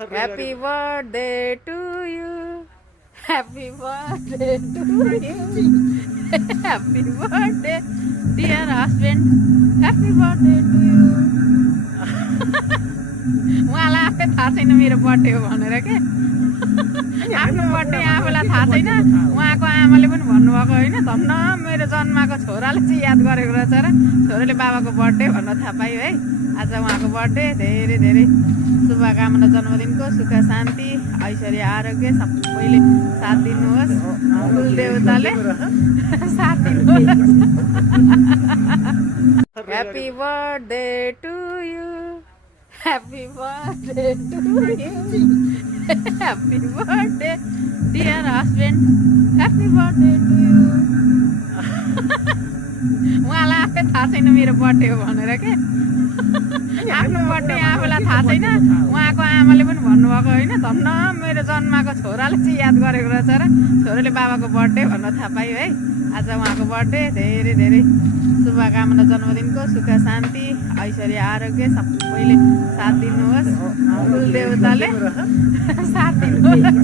Happy birthday to you. Happy birthday to you. Happy birthday, dear husband. Happy birthday to you. उहाँलाई आफै थाहा छैन मेरो birthday हो भनेर के आफ्नो बर्थडे आफूलाई थाहा छैन उहाँको आमाले पनि भन्नुभएको होइन धन्न मेरो जन्माको छोराले चाहिँ याद गरेको रहेछ र छोराले बाबाको बर्थडे भन्न थाहा पायो है आज उहाँको बर्थडे धेरै धेरै शुभकामना जन्मदिनको सुख शान्ति ऐश्वर्य आरोग्य सबैले साथ दिनुहोस् कुल देवताले साथ दिनुहोस् happy birthday to you Happy birthday to you. Happy birthday, dear husband. Happy birthday to you. उहाँलाई आफै थाहा छैन मेरो बर्थडे हो भनेर के आफ्नो बर्थडे आफूलाई थाहा छैन उहाँको आमाले पनि भन्नुभएको होइन धन्न मेरो जन्माको छोराले चाहिँ याद गरेको रहेछ र छोराले बाबाको बर्थडे भन्न थाहा पायो है आज उहाँको बर्थडे धेरै धेरै शुभकामना जन्मदिनको सुख शान्ति ऐश्वर्य आरोग्य सबैले साथ दिनुहोस् कुल देवताले साथ दिनुहोस्